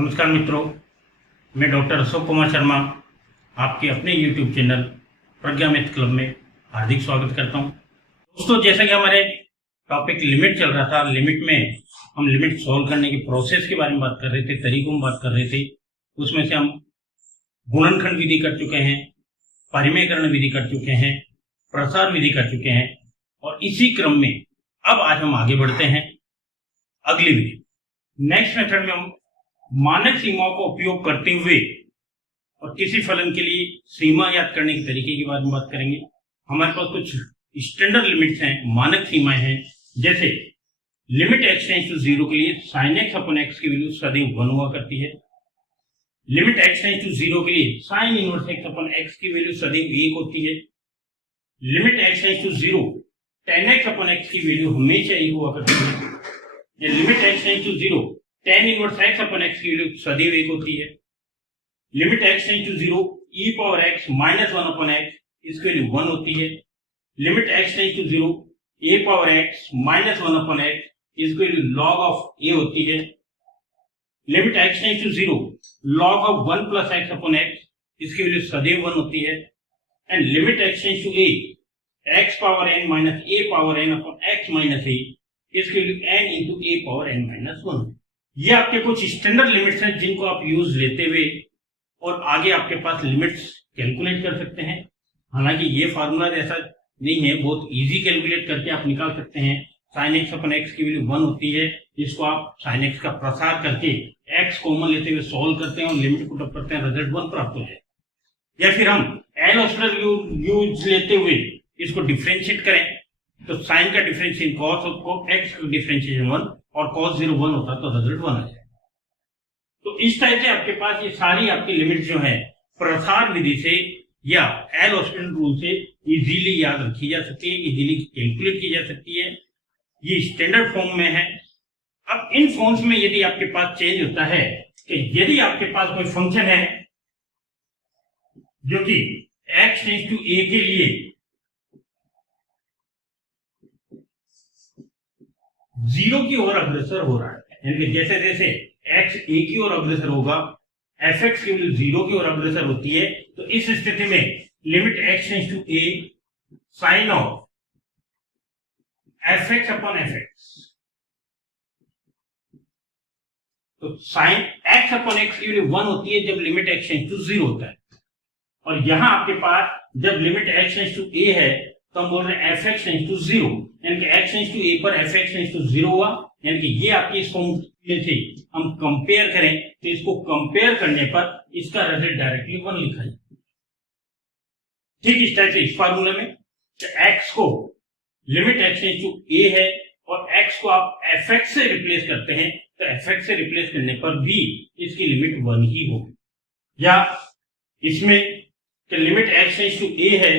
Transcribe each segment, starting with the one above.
नमस्कार मित्रों, मैं डॉक्टर अशोक कुमार शर्मा आपके अपने YouTube चैनल प्रज्ञा मैथ क्लब में हार्दिक स्वागत करता हूं। दोस्तों, जैसा कि हमारे टॉपिक लिमिट चल रहा था, लिमिट में हम लिमिट सॉल्व करने की प्रोसेस के बारे में बात कर रहे थे, तरीकों में बात कर रहे थे। उसमें से हम गुणनखंड विधि कर चुके हैं, परिमेयकरण विधि कर चुके हैं, प्रसार विधि कर चुके हैं और इसी क्रम में अब आज हम आगे बढ़ते हैं अगली विधि। नेक्स्ट मेथड में हम मानक सीमाओं का उपयोग करते हुए और किसी फलन के लिए सीमा याद करने के तरीके के बारे में बात करेंगे। हमारे पास कुछ स्टैंडर्ड लिमिट्स हैं, मानक सीमाएं हैं, जैसे लिमिट x टेंड्स टू 0 के लिए sin x अपॉन x की वैल्यू सदैव 1 हुआ करती है। लिमिट x टेंड्स टू 0 के लिए sin inverse x upon x की वैल्यू सदैव 1 होती है। Limit x tends to 0 tan x upon x की वैल्यू हमेशा 1 हुआ करती है। Limit x tends to 0 tan inverse x upon x की वैल्यू सदैव 1 होती है। Limit x tends to 0 e power x minus 1 upon x इसकी वैल्यू 1 होती है। Limit x tends to 0 a power x minus 1 upon x इसकी value log of a होती है। Limit x tends to 0 log of 1 plus x upon x इसकी value सदैव 1 होती है। And limit x tends to a x power n minus a power n upon x minus a इसकी value n into a power n minus 1। ये आपके कुछ standard limits हैं जिनको आप यूज लेते हुए और आगे आपके पास लिमिट्स कैलकुलेट कर सकते हैं। हालांकि ये फार्मूला ऐसा नहीं है, बहुत इजी कैलकुलेट करके आप निकाल सकते हैं। sin x अपन x की वैल्यू 1 होती है, इसको आप sin x का प्रसार करके x कॉमन लेते हुए सॉल्व करते हैं और लिमिट पुट अप करते हैं, रिजल्ट 1 प्राप्त हो जाए। या फिर हम एल हॉस्पिटल यूज लेते हुए इसको डिफरेंशिएट करें तो sin का डिफरेंशिएशन cos को x का डिफरेंशिएशन 1 और cos 0 1 होता तो रिजल्ट 1 आ जाए। तो इस टाइप से आपके पास ये सारी आपकी लिमिट जो है प्रसार विधि से या एल हॉस्पिटल रूल से इजीली याद रखी जा सकती है, इजीली कैलकुलेट की जा सकती है। ये स्टैंडर्ड फॉर्म में है। अब इन फॉर्म्स में यदि आपके पास चेंज होता है कि यदि आपके पास कोई फंक्शन है जो कि x टेंड्स टू a के लिए 0 की ओर अग्रसर हो रहा है, यानी जैसे जैसे x a की ओर अग्रसर होगा fx की वैल्यू 0 की ओर अग्रसर होती है, तो इस स्थिति में limit x tends to a sine of fx upon fx, तो साइन x अपॉन x की वैल्यू 1 होती है जब लिमिट x टेंड्स टू 0 होता है। और यहां आपके पास जब limit x tends to a है तो हम बोल रहे हैं fx टेंड्स टू 0, यानी कि x टेंड्स टू a पर fx टेंड्स टू 0 हुआ, यानी कि ये आपकी इस फॉर्म से हम कंपेयर करें तो इसको कंपेयर करने पर इसका रिजल्ट डायरेक्टली 1 लिखा जाए। ठीक इस टाइप से इस फार्मूले में x को limit x tends to a है और x को आप fx से रिप्लेस करते हैं तो fx से रिप्लेस करने पर भी इसकी लिमिट 1 ही होगी। या इसमें limit x tends to a है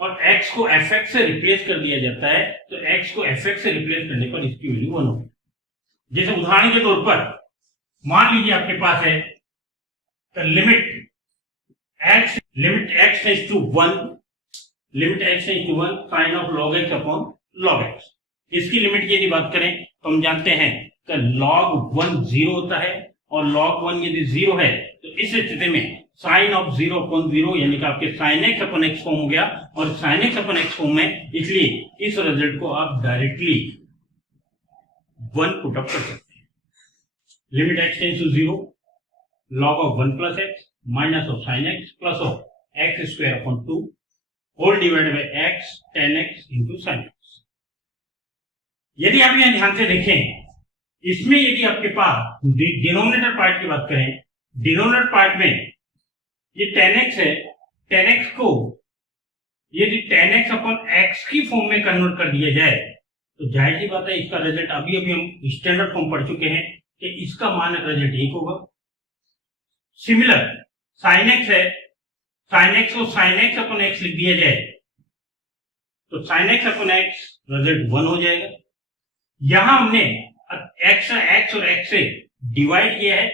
और x को fx से रिप्लेस कर दिया जाता है तो x को fx से रिप्लेस करने पर इसकी वैल्यू 1 होगी। जैसे उदाहरण के तौर पर मान लीजिए आपके पास है limit x tends to 1 sine of log x upon log x। इसकी लिमिट यदि बात करें तो हम जानते हैं कि log 1 0 होता है और log 1 यदि 0 है तो इस स्थिति में साइन ऑफ 0 अपॉन 0 यानी कि आपके sine x upon x form हो गया और sine x upon x form में, इसलिए इस रिजल्ट को आप डायरेक्टली 1 पुट अप कर सकते हैं। Limit x tends to 0 log of 1 plus x minus of sine x plus of x square upon 2 whole divided by x tan x into sine x। यदि आप यहां ध्यान से देखें, इसमें यदि आपके पास डिनोमिनेटर पार्ट की बात करें, डिनोमिनेटर पार्ट में ये tan x है, tan x को यदि tan x अपॉन x की फॉर्म में कन्वर्ट कर दिया जाए तो जाहिर सी बात है इसका रिजल्ट अभी हम स्टैंडर्ड फॉर्म पढ़ चुके हैं कि इसका मानक रिजल्ट 1 होगा। सिमिलर sin x है, sin x को sin x अपॉन x लिख दिया जाए तो sin x upon x result 1 हो जाएगा। यहां हमने x और x से डिवाइड किया है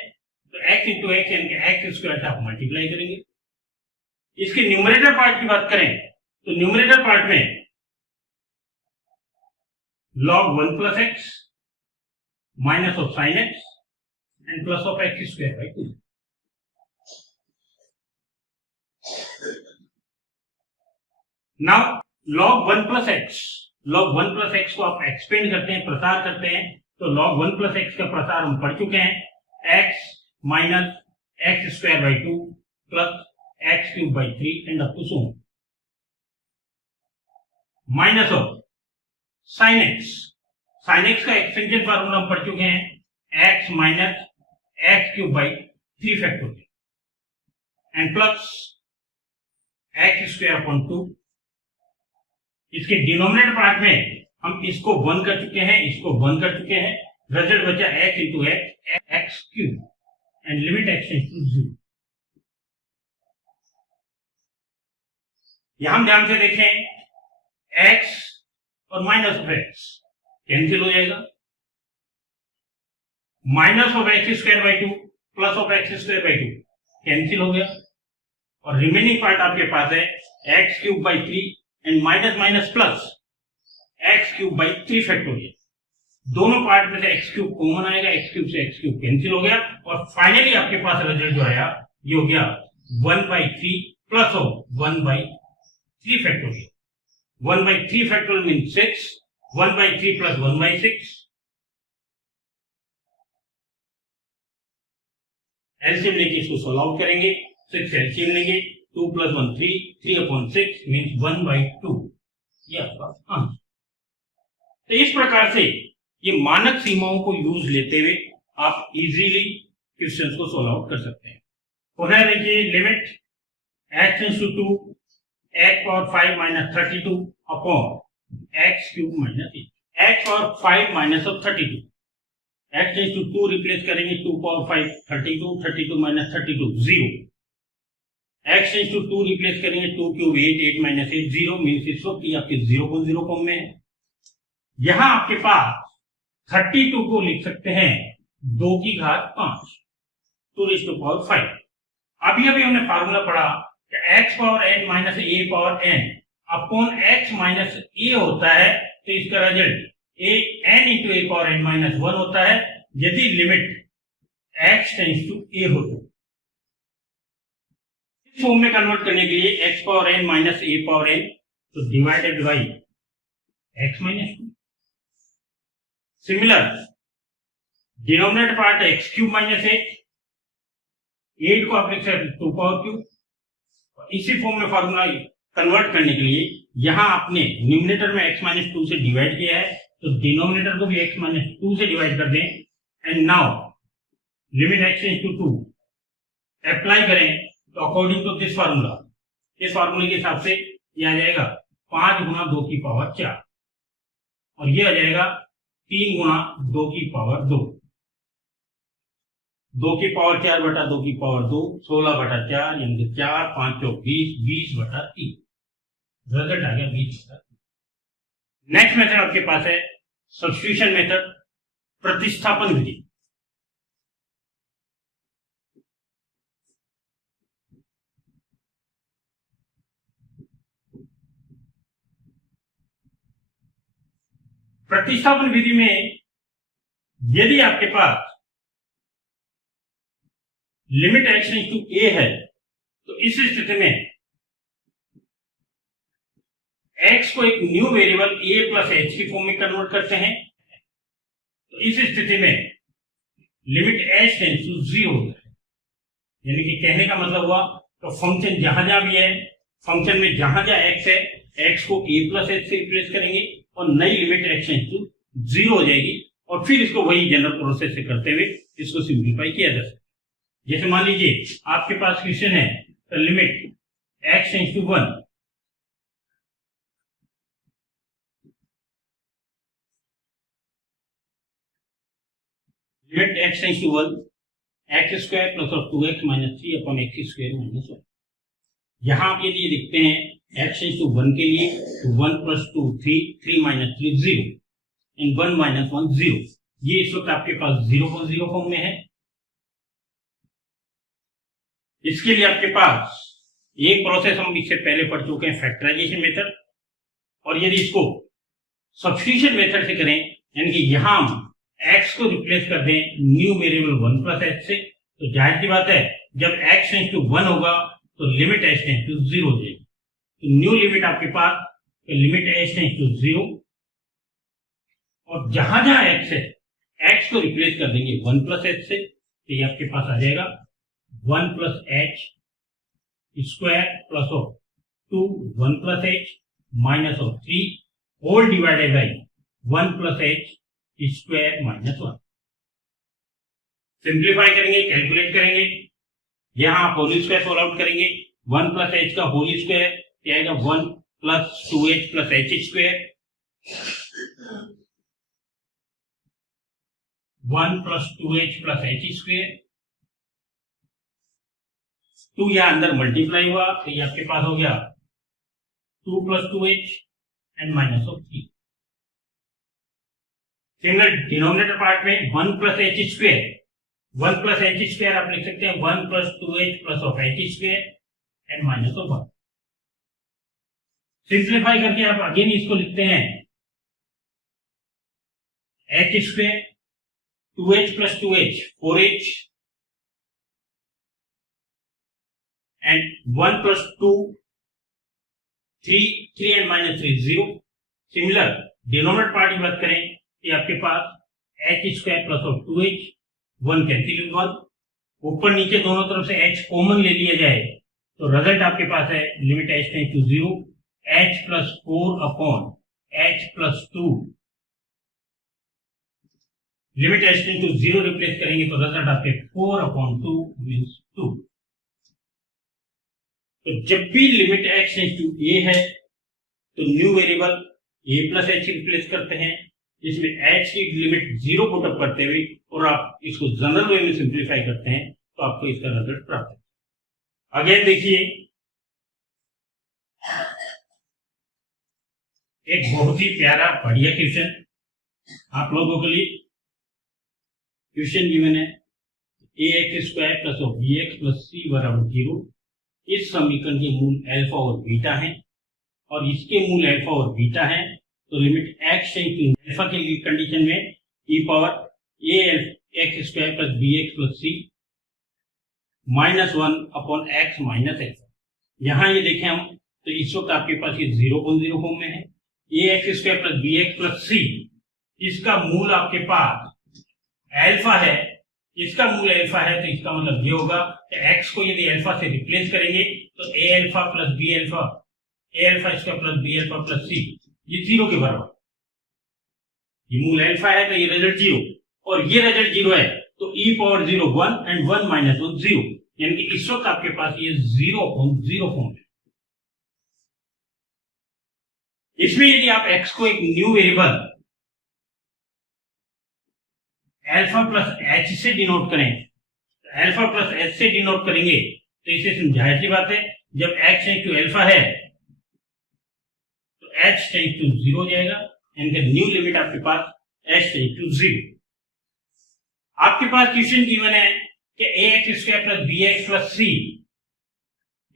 तो x इंटू x यानी कि x स्क्वायर आप मल्टीप्लाई करेंगे। इसके न्यूमरेटर पार्ट की बात करें तो न्यूमरेटर पार्ट में log 1 plus x minus of sine x and plus of x square by 2. Now log 1 plus x, log 1 plus x को आप एक्सपेंड करते हैं, प्रसार करते हैं, तो log 1 plus x का प्रसार हम पढ़ चुके हैं, x minus x square by 2 plus x cube by 3 and up to so minus of sin x, sin x का एक्सटेंशन फार्मूला हम पढ़ चुके हैं, x minus x cube by 3 factorial and plus x square upon 2. इसके denominator part में हम इसको 1 कर चुके हैं, इसको 1 कर चुके हैं, रिजल्ट बचा x into x cube and limit x tends to 0. यहां ध्यान से देखें, x और माइनस ऑफ x कैंसिल हो जाएगा, minus of x square by 2 plus of x square by 2 cancel हो गया, और रिमेनिंग पार्ट आपके पास है x cube by 3 and minus minus plus x cube by 3 factorial. दोनों पार्ट में से एक्स क्यूब कॉमन आएगा, एक्स क्यूब से एक्स क्यूब कैंसिल हो गया, और फाइनली आपके पास रिजल्ट जो आया ये हो गया 1/3 plus of 1/3 factorial. 1/3 factorial mean 6, 1/3 plus 1/6. LCM लेके इसको सॉल्व आउट करेंगे, 6 एलसीएम लेंगे, 2 plus 1 3, 3/6 means 1/2. ये आपका आंसर. तो इस प्रकार से ये मानक सीमाओं को यूज लेते हुए आप इजीली क्वेश्चंस को सॉल्व आउट कर सकते हैं. पुनः देखिए, limit x tends to 2 x power 5 minus 32 upon x cube minus 8. x power 5 minus of 32, x tends to 2 replace करेंगे, 2 power 5 32, 32 minus 32 0. x tends to 2 replace करेंगे, 2 क्यूब 8, 8 माइनस 8 0 मीन्स इस वक्त ये आपके 0.0 फॉर्म में है. यहां आपके पास 32 को लिख सकते हैं 2 की घात 5 2 रेज़ टू पावर 5. अभी हमने फार्मूला पढ़ा कि x power n minus a power n upon x minus a होता है, तो इसका result n into a power n minus 1 होता है यदि limit x tends to a हो. इस फॉर्म में कन्वर्ट करने के लिए x power n minus a power n, तो divided by x minus 2. Similar denominator part x cube minus 8 को आप लिख सकते 2 पावर क्यूब. इसी फॉर्म में फार्मूला कन्वर्ट करने के लिए यहां आपने न्यूमिनेटर में x माइनस 2 से डिवाइड किया है, तो डिनोमिनेटर को भी x माइनस 2 से डिवाइड कर दें and now limit x tends to 2 apply करें. तो अकॉर्डिंग टू दिस फार्मूला, इस फार्मूले के हिसाब से ये आ जाएगा 5 गुना 2 की पावर 4 और ये आ जाएगा 3 गुना 2 की पावर 2. 2 की पावर 4 बटा 2 की पावर 2 16/4 यानी कि 4 5 चौक 20 20/3. रिजल्ट आ गया 20/3. नेक्स्ट मेथड आपके पास है सब्स्टिट्यूशन मेथड, प्रतिस्थापन विधि. प्रतिस्थापन विधि में यदि आपके पास limit x tends to a है, तो इस स्थिति में x को एक new variable a plus h की फॉर्म में कन्वर्ट करते हैं. तो इस स्थिति में लिमिट h टेंड्स टू 0 होता है. यानी कि कहने का मतलब हुआ, तो फंक्शन जहां जहां भी है, फंक्शन में जहां जहां x है, x को a प्लस h से रिप्लेस करेंगे और नई लिमिट x टेंड्स टू 0 हो जाएगी, और फिर इसको वही जनरल प्रोसेस से करते हुए इसको सिंप्लीफाई किया जा सकता है. जैसे मान लीजिए आपके पास क्वेश्चन है, तो limit x tends to 1 limit x tends to 1 x square plus of 2x minus 3 upon x square minus 1. यहां आप यदि देखते हैं x टेंड्स टू 1 के लिए, तो 1 प्लस 2 3, 3 माइनस 3 0 एंड 1 माइनस 1 0. ये इस वक्त आपके पास 0.0 फॉर्म में है. इसके लिए आपके पास एक प्रोसेस हम इससे पहले पढ़ चुके हैं, फैक्टराइजेशन मेथड. और यदि इसको सब्स्टिट्यूशन मेथड से करें, यानी कि यहां हम x को रिप्लेस कर दें न्यू वेरिएबल 1 प्लस h से, तो जाहिर सी बात है जब x टेंड्स टू 1 होगा तो लिमिट h टेंड्स टू 0 हो जाएगी। तो न्यू लिमिट आपके पास लिमिट h टेंड्स टू 0, और जहां जहां x है x को रिप्लेस कर देंगे 1 प्लस h से, तो ये आपके पास आ जाएगा 1 plus h square plus of 2 1 plus h minus of 3 whole divided by 1 plus h square minus 1। Simplify करेंगे, कैलकुलेट करेंगे, यहां आप होल स्क्वायर सोल्व आउट करेंगे। 1 प्लस h का होल स्क्वायर क्या आएगा 1 plus 2h plus h square, 1 plus 2h plus h square, 2 यहां अंदर मल्टीप्लाई हुआ तो ये आपके पास हो गया 2 plus 2h and minus of 3। Similar denominator part में 1 plus h square, 1 plus h square आप लिख सकते हैं 1 plus 2h plus of h square and minus of 1। Simplify करके आप अगेन इसको लिखते हैं h square 2h plus 2h 4h and 1 plus 2 3 and minus 3 0। Similar denominator part की बात करें कि आपके पास h square plus of 2h 1 cancel 1, ऊपर नीचे दोनों तरफ से h कॉमन ले लिया जाए तो रिजल्ट आपके पास है limit h tends to 0 h plus 4 upon h plus 2, limit h tends to 0 replace करेंगे तो रिजल्ट आपके 4 अपॉन 2 मींस 2। तो जब भी limit h tends to a है तो new variable a plus h replace करते हैं, जिसमें h की लिमिट 0 पुटअप करते हुए और आप इसको जनरल वे में सिंप्लीफाई करते हैं तो आपको इसका रिजल्ट प्राप्त है। अगेन देखिए एक बहुत ही प्यारा बढ़िया क्वेश्चन आप लोगों के लिए। क्वेश्चन गिवन है ax square plus of bx plus c बराबर 0। इस समीकरण के मूल अल्फा और बीटा हैं और इसके मूल अल्फा और बीटा हैं, तो limit x tends to alpha के लिए कंडीशन में e power a x square plus bx plus c minus 1 upon x minus alpha. यहाँ ये देखें हम तो इस वक्त आपके पास ये 0.0 फॉर्म में है। ax square plus bx plus c, इसका मूल आपके पास अल्फा है, इसका मूल अल्फा है, तो इसका मतलब ये होगा कि x को यदि अल्फा से रिप्लेस करेंगे तो a alpha plus b alpha, a alpha square plus b alpha plus c ये 0 के बराबर। ये मूल अल्फा है तो ये रिजल्ट 0 और ये रिजल्ट 0 है तो e पावर 0 1 एंड 1 माइनस 1 0, यानी कि इस वक्त आपके पास ये 0.0 फॉर्म है। इसमें यदि आप x को एक new variable alpha plus h से डिनोट करें, अल्फा प्लस h से डिनोट करेंगे तो इसे समझाया सी बात है जब h टेंड्स टू अल्फा है तो h टेंड्स टू 0 हो जाएगा, यानी कि न्यू लिमिट आपके पास h टेंड्स टू 0। आपके पास क्वेश्चन गिवन है कि ax square plus bx plus c,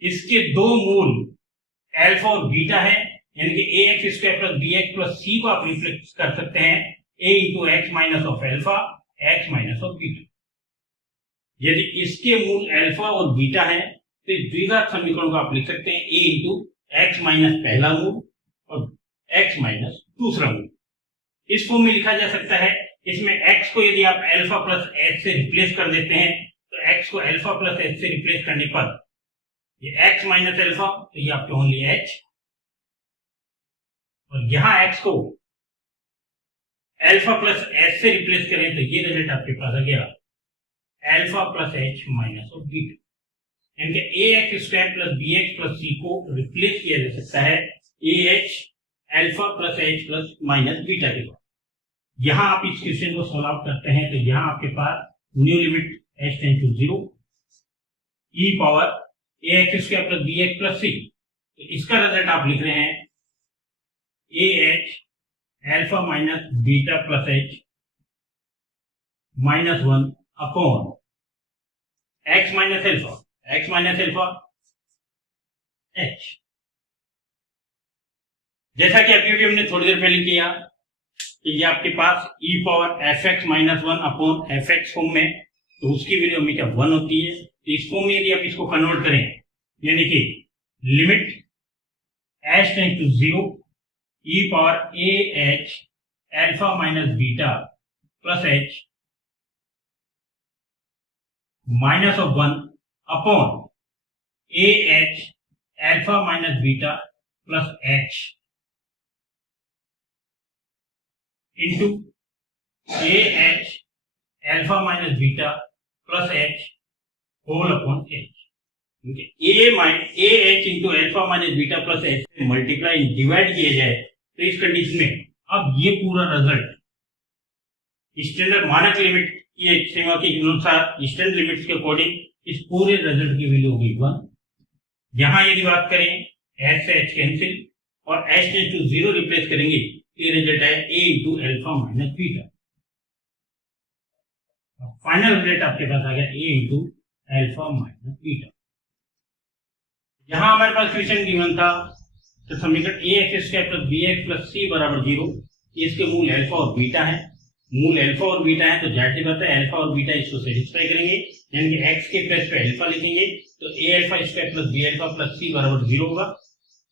इसके दो मूल अल्फा और बीटा है, यानी कि ax square plus bx plus c को आप रिप्लेस कर सकते हैं a into X minus of alpha x minus of beta. यदि इसके मूल अल्फा और बीटा है तो इस द्विघात समीकरण को आप लिख सकते हैं a इंटू एक्स माइनस पहला मूल और x माइनस दूसरा मूल। इस फॉर्म में लिखा जा सकता है। इसमें x को यदि आप अल्फा प्लस h से रिप्लेस कर देते हैं तो x को अल्फा प्लस h से रिप्लेस करने पर ये x माइनस अल्फा, तो ये आपके ओनली h, और यहां x को अल्फा प्लस h से रिप्लेस करें तो ये रिजल्ट आपके पास आ गया alpha plus h minus of beta, यानी कि ax square plus bx plus c को रिप्लेस किया जा सकता है ah alpha plus h plus minus beta के बाद। यहां आप इस क्वेश्चन को सॉल्व करते हैं तो यहां आपके पास new limit h tends to 0 e power ax square plus bx plus c, तो इसका रिजल्ट आप लिख रहे हैं ah alpha minus beta plus h minus 1 upon x minus alpha h। जैसा कि अभी हमने थोड़ी देर पहले किया, तो ये आपके पास e power F x minus one upon F x form में, तो उसकी वैल्यू हमेशा 1 होती है। तो इस फॉर्म में यदि आप इसको कन्वर्ट करें, यानी कि limit h tends to 0 e power a h alpha minus beta plus h minus of 1 upon a h alpha minus beta plus h into a h alpha minus beta plus h whole upon h। A H into alpha minus beta plus H से multiply divide किया जाए तो इस condition में अब ये पूरा result standard मानक लिमिट की सीमा के अनुसार स्टैंडर्ड लिमिट्स के अकॉर्डिंग इस पूरे रिजल्ट की वैल्यू होगी 1। यहां यदि बात करें एच से एच कैंसिल और एच टेंड्स टू 0 रिप्लेस करेंगे, ये रिजल्ट है A into alpha minus beta. Final result आपके पास आ गया A into alpha minus beta. यहां हमारे पास क्वेश्चन गिवन था तो समीकरण A X square plus B X plus C बराबर 0, इसके मूल अल्फा और बीटा है। मूल अल्फा और बीटा है तो जाहिर सी बात है अल्फा और बीटा इसको सेटिस्फाई करेंगे, यानी कि एक्स के प्लेस पे अल्फा लिखेंगे तो A alpha square plus B alpha plus C बराबर 0 होगा।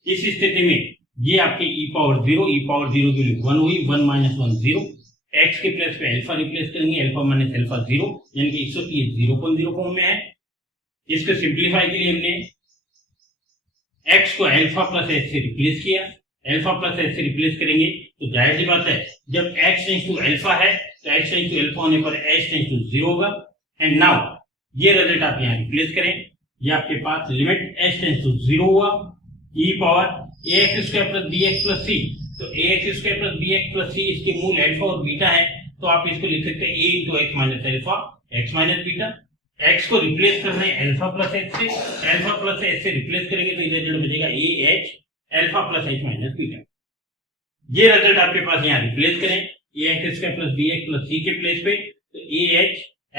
इस स्थिति में ये आपके e पावर 0 की वैल्यू 1 हुई, 1 माइनस 1 0। एक्स के प्लेस पे अल्फा रिप्लेस करेंगे, अल्फा माइनस अल्फा 0, यानी कि 0.0 फॉर्म में है। इसको सिंप्लीफाई के लिए हमने x को अल्फा प्लस एच से रिप्लेस किया, अल्फा प्लस एच से रिप्लेस करेंगे तो जाहिर सी बात है जब x टेंड्स टू अल्फा है तो x टेंड्स टू अल्फा होने पर h टेंड्स टू 0 होगा। एंड नाउ ये रिजल्ट आप यहां रिप्लेस करें, ये आपके पास लिमिट h टेंड्स टू 0 हुआ e power ax square plus bx plus c, तो ax square plus bx plus c इसके मूल अल्फा और बीटा है, तो आप इसको लिख सकते हैं a into X minus alpha X minus beta. x को रिप्लेस कर रहे हैं अल्फा प्लस एच से, अल्फा प्लस एच से रिप्लेस करेंगे तो ये रिजल्ट बचेगा A H alpha plus H minus beta. ये रिजल्ट आपके पास यहाँ रिप्लेस करें A X square plus B X plus C के प्लेस पे, तो A H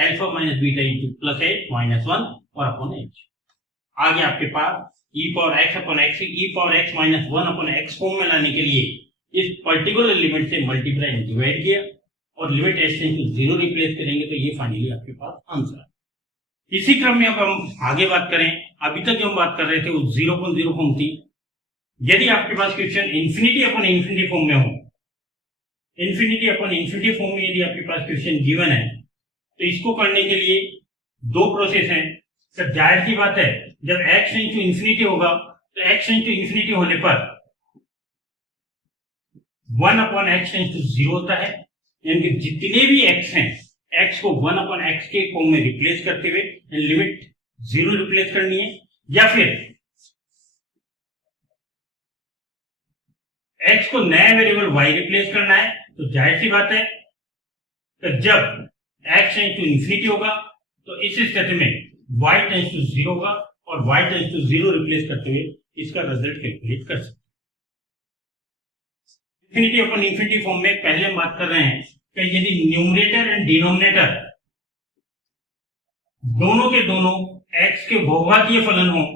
alpha minus beta into plus H minus 1 और अपॉन एच। आगे आपके पास e power x upon x, e power x minus 1 upon x form में लाने के लिए इस पर्टिकुलर लिमिट से मल्टीप्लाई डिवाइड किया और लिमिट एच इंटू 0 रिप्लेस करेंगे तो ये फाइनली आपके पास आंसर है। इसी क्रम में अब हम आगे बात करें, अभी तक जो हम बात कर रहे थे वो 0.0 फॉर्म थी। यदि आपके पास question infinity upon infinity form में हो, इंफिनिटी अपॉन इंफिनिटी फॉर्म में यदि आपके पास क्वेश्चन गिवन है तो इसको करने के लिए दो प्रोसेस हैं। सर जाहिर सी बात है जब x इंटू इंफिनिटी होगा तो x इंटू इंफिनिटी होने पर 1 अपॉन एक्स इंटू 0 होता है, यानी कि जितने भी x हैं x को 1 अपॉन एक्स के फॉर्म में रिप्लेस करते हुए लिमिट 0 रिप्लेस करनी है, या फिर x को नया वेरिएबल y रिप्लेस करना है। तो जाहिर सी बात है कि जब x इंटू इंफिनिटी होगा तो इस स्थिति में y टेंड्स टू 0 होगा और y टेंड्स टू 0 रिप्लेस करते हुए इसका रिजल्ट कैलकुलेट कर सकते हैं। इंफिनिटी अपॉन इंफिनिटी फॉर्म में पहले हम बात कर रहे हैं कि यदि न्यूमरेटर एंड डिनोमिनेटर दोनों के दोनों x के बहुघातीय फलन हो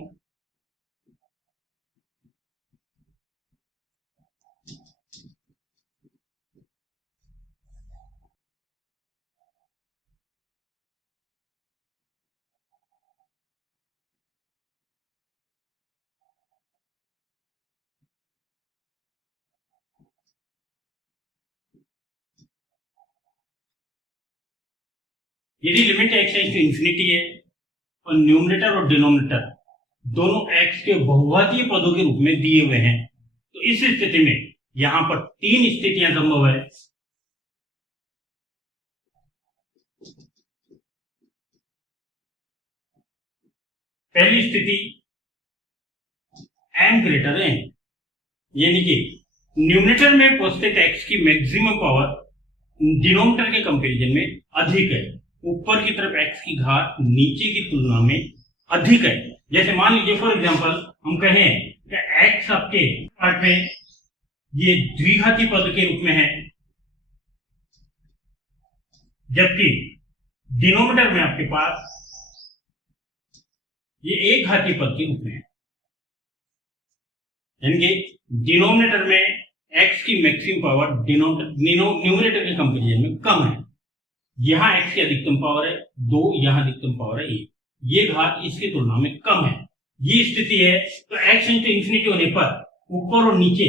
यदि limit x tends to infinity है और न्यूमरेटर और डिनोमिनेटर दोनों x के बहुघातीय पदों के रूप में दिए हुए हैं, तो इस स्थिति में यहां पर तीन स्थितियां संभव है। पहली स्थिति m ग्रेटर n, यानी कि न्यूमरेटर में उपस्थित x की मैक्सिमम पावर डिनोमिनेटर के कंपैरिजन में अधिक है, ऊपर की तरफ x की घात नीचे की तुलना में अधिक है। जैसे मान लीजिए फॉर एग्जांपल हम कहें कि x आपके पार्ट में ये द्विघाती पद के रूप में है, जबकि डिनोमिनेटर में आपके पास ये एक घाती पद के रूप में है, यानी कि डिनोमिनेटर में x की मैक्सिमम पावर न्यूमरेटर के कंपेरिजन में कम है। यहाँ x की अधिकतम पावर है 2, यहाँ अधिकतम पावर है 1, ये घात इसकी तुलना में कम है, ये स्थिति है। तो x इंटू इंफिनिटी होने पर ऊपर और नीचे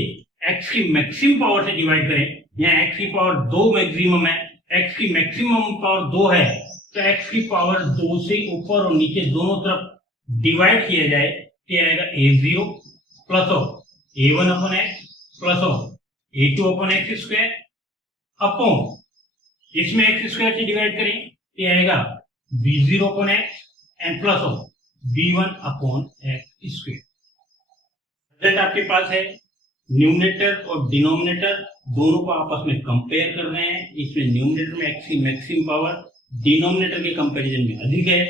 x की मैक्सिमम पावर से डिवाइड करें। यहाँ x की पावर 2 मैक्सिमम है, x की मैक्सिमम पावर 2 है, तो x की पावर 2 से ऊपर और नीचे दोनों तरफ डिवाइड किया जाए तो आएगा a0 plus of a1 upon x plus of a2 upon x square upon इसमें एक्स स्क्वायर से डिवाइड करें तो आएगा b0 upon x and plus of b1 upon x square. Result आपके पास है, न्यूमरेटर और डिनोमिनेटर दोनों को आपस में कंपेयर कर रहे हैं। इसमें न्यूमरेटर में x की मैक्सिमम पावर डिनोमिनेटर के कंपैरिजन में अधिक है।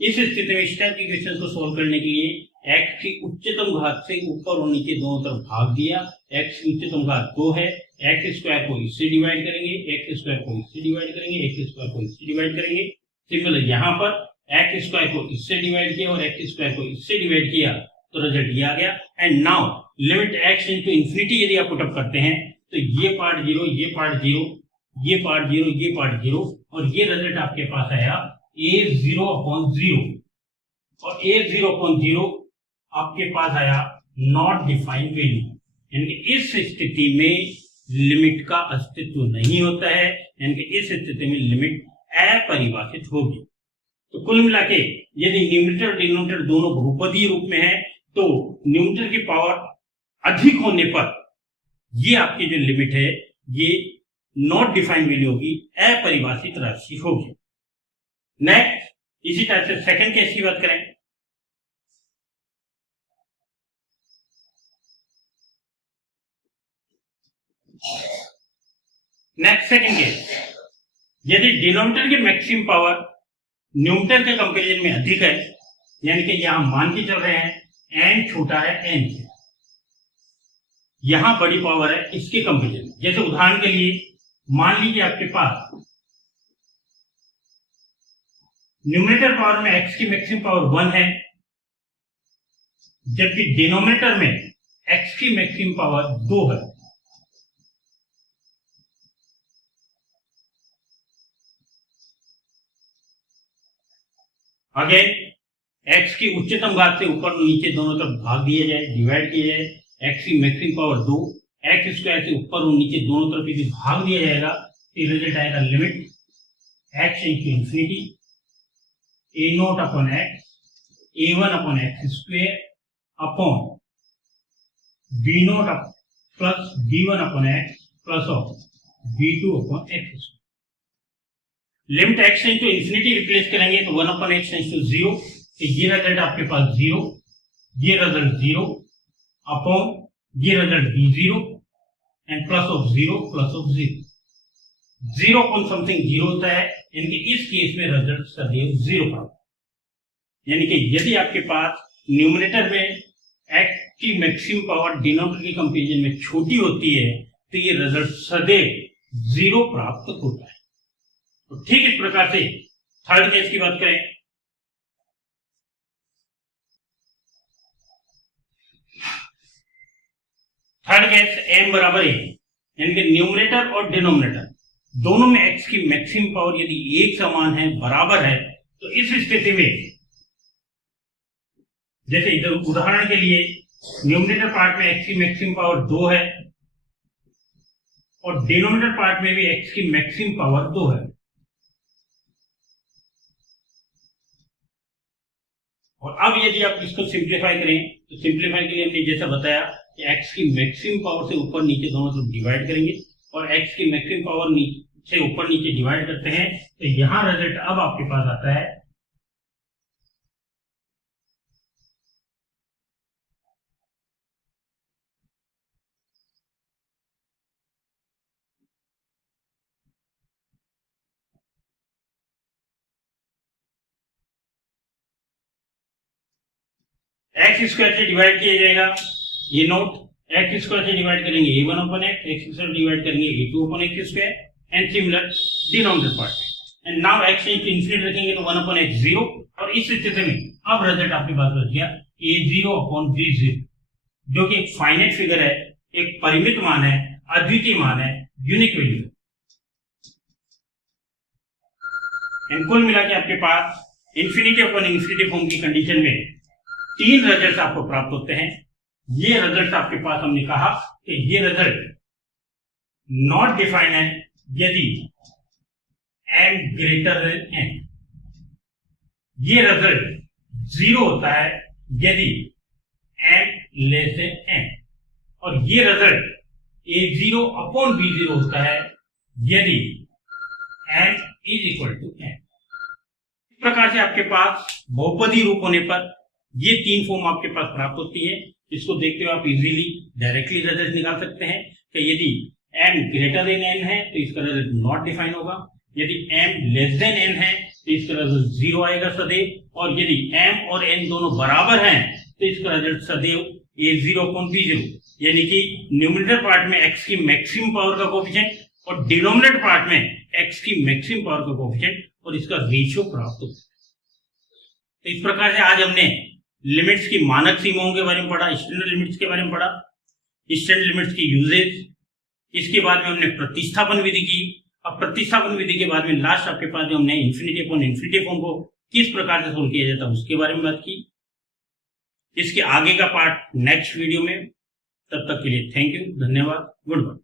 इस स्थिति में स्टेप इक्वेशन को सोल्व करने के लिए x की उच्चतम घात से ऊपर और नीचे दोनों तरफ भाग दिया। x की उच्चतम घात 2 है, x स्क्वायर को इससे डिवाइड करेंगे, x स्क्वायर को इससे डिवाइड करेंगे, x स्क्वायर को इससे डिवाइड करेंगे। सिंपल यहाँ पर x स्क्वायर को इससे डिवाइड किया और x स्क्वायर को इससे डिवाइड किया तो रिजल्ट ये आ गया। And now limit x into infinity यदि आप पुटअप करते हैं तो ये पार्ट 0, ये पार्ट 0, ये पार्ट 0, ये पार्ट 0 और ये रिजल्ट आपके पास आया a0 अपॉन 0 और a0 अपॉन 0 आपके पास आया नॉट डिफाइंड वैल्यू, यानी कि इस स्थिति में लिमिट का अस्तित्व नहीं होता है, यानी कि इस स्थिति में लिमिट अपरिभाषित होगी। तो कुल मिला के यदि न्यूमरेटर और डिनोमिनेटर दोनों बहुपदीय रूप में है तो न्यूमरेटर की पावर अधिक होने पर ये आपकी जो लिमिट है ये नॉट डिफाइंड वैल्यू होगी, अपरिभाषित राशि होगी। नेक्स्ट इसी टाइप से सेकंड केस की बात करें। नेक्स्ट सेकंड केस, यदि डिनोमिनेटर की मैक्सिमम पावर न्यूमरेटर के कंपैरिजन में अधिक है, यानी कि यहां मान के चल रहे हैं n छोटा है n से, यहां बड़ी पावर है इसके कंपैरिजन में। जैसे उदाहरण के लिए मान लीजिए आपके पास न्यूमरेटर पावर में x की मैक्सिमम पावर 1 है, जबकि डिनोमिनेटर में x की मैक्सिमम पावर 2 है। अगेन x की उच्चतम घात से ऊपर नीचे दोनों तरफ भाग दिया जाए, डिवाइड किया जाए, x की मैक्सिमम पावर 2, x स्क्वायर से ऊपर और नीचे दोनों तरफ यदि भाग दिया जाएगा तो रिजल्ट आएगा limit x into infinity a0 upon x a1 upon x square upon b0 plus b1 upon x plus of b2 upon x. Limit x into infinity replace करेंगे तो 1 अपॉन x इंटू 0, ये result आपके पास 0, ये result 0 upon ये result b0 and plus of 0 plus of 0। 0 upon something 0 होता है, यानी कि इस केस में रिजल्ट सदैव 0 प्राप्त। यानी कि यदि आपके पास न्यूमरेटर में x की मैक्सिमम पावर डिनोमिनेटर के कंपैरिजन में छोटी होती है तो ये रिजल्ट सदैव 0 प्राप्त होता है। तो ठीक इस प्रकार से थर्ड केस की बात करें। थर्ड केस m बराबर a, यानी कि न्यूमरेटर और डिनोमिनेटर दोनों में x की मैक्सिमम पावर यदि एक समान है, बराबर है, तो इस स्थिति में जैसे इधर उदाहरण के लिए न्यूमरेटर पार्ट में x की मैक्सिमम पावर 2 है और डिनोमिनेटर पार्ट में भी x की मैक्सिमम पावर 2 है। और अब यदि आप इसको सिंप्लीफाई करें तो सिंप्लीफाई के लिए हमने जैसा बताया कि x की मैक्सिमम पावर से ऊपर नीचे दोनों तरफ डिवाइड करेंगे और x की मैक्सिमम पावर से ऊपर नीचे डिवाइड करते हैं तो यहां रिजल्ट अब आपके पास आता है एक्स स्क्वायर से डिवाइड किया जाएगा, ये नोट एक्स स्क्वायर से डिवाइड करेंगे a1 upon x, x square divide करेंगे a2 upon x square and similar denominator part में। एंड नाउ x इंफिनिटी रखेंगे तो 1 अपॉन x 0 और इस स्थिति में अब रिजल्ट आपके पास बच गया a0 अपॉन b0 जो कि एक फाइनाइट फिगर है, एक परिमित मान है। अद्वितीय मान है, यूनिक वैल्यू। एंड कुल मिला के आपके पास इंफिनिटी अपॉन इंफिनिटी फॉर्म की कंडीशन में 3 रिजल्ट आपको प्राप्त होते हैं। ये रिजल्ट आपके पास हमने कहा कि ये रिजल्ट नॉट डिफाइंड है यदि m ग्रेटर देन n। ये रिजल्ट 0 होता है यदि m लेस देन n, और ये रिजल्ट a0 अपॉन b0 होता है यदि m is equal to n। इस प्रकार से आपके पास बहुपदी रूप होने पर ये 3 फॉर्म आपके पास प्राप्त होती है। इसको देखते हुए आप इजीली डायरेक्टली रिजल्ट निकाल सकते हैं कि यदि m ग्रेटर देन n है तो इसका रिजल्ट नॉट डिफाइन होगा, यदि m लेस देन n है तो इसका रिजल्ट 0 आएगा सदैव, और यदि m और n दोनों बराबर हैं तो इसका रिजल्ट सदैव a0 अपॉन b0, यानी कि न्यूमरेटर पार्ट में x की मैक्सिमम पावर का कोएफिशिएंट और डिनोमिनेटर पार्ट में x की मैक्सिमम पावर का कोएफिशिएंट और इसका रेशियो प्राप्त होता है। तो इस प्रकार से आज हमने लिमिट्स की मानक सीमाओं के बारे में पढ़ा, स्टैंडर्ड लिमिट्स के बारे में पढ़ा, स्टैंडर्ड लिमिट्स की यूजेज, इसके बाद में हमने प्रतिस्थापन विधि की। अब प्रतिस्थापन विधि के बाद में लास्ट आपके पास जो हमने इंफिनिटी अपॉन इंफिनिटी फॉर्म को किस प्रकार से सोल्व किया जाता है उसके बारे में बात की। इसके आगे का पार्ट नेक्स्ट वीडियो में। तब तक के लिए थैंक यू, धन्यवाद, गुड बाय।